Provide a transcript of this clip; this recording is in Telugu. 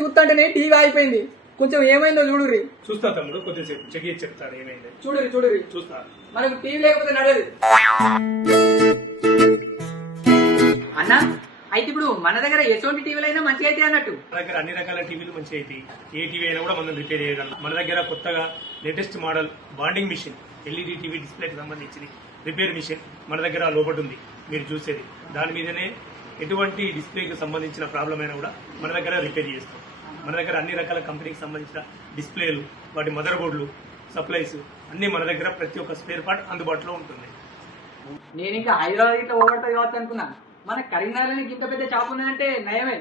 చూస్తాంటేనే టీవీ అయిపోయింది. కొంచెం ఏమైందో చూడుర్రి. చూస్తా తమ్ముడు, కొద్దిసేపు చెక్ చేసి చెప్తాను ఏమైంది. చూడుర్రి చూస్తా. మనకు టీవీ లేకపోతే నడదు అన్న. అయితే ఇప్పుడు మన దగ్గర ఎటువంటి టీవీలు అయినా మంచిగా అయితే అన్నట్టు. మన దగ్గర అన్ని రకాల టీవీలు మంచిగా అయితే ఏ టీవీ అయినా కూడా మనం రిపేర్ చేయగలం. మన దగ్గర కొత్తగా latest model bonding machine, LED TV డిస్ప్లేకి సంబంధించింది రిపేర్ మిషన్ మన దగ్గర లోపల ఉంది. మీరు చూసేది దాని మీదనే ఎటువంటి డిస్ప్లేకి సంబంధించిన ప్రాబ్లం అయినా కూడా మన దగ్గర రిపేర్ చేస్తాం. మన దగ్గర అన్ని రకాల కంపెనీకి సంబంధించిన డిస్ప్లేలు, వాటి మదర్ బోర్డులు, సప్లైస్ అన్ని మన దగ్గర ప్రతి ఒక్క స్పేర్ పార్ట్ అందుబాటులో ఉంటుంది. నేను ఇంకా హైదరాబాద్ ఇట్లా పోగొడతా కావచ్చు అనుకున్నా. మన కరీంనగర్ ఇంత పెద్ద షాప్ ఉన్నదంటే నయమే.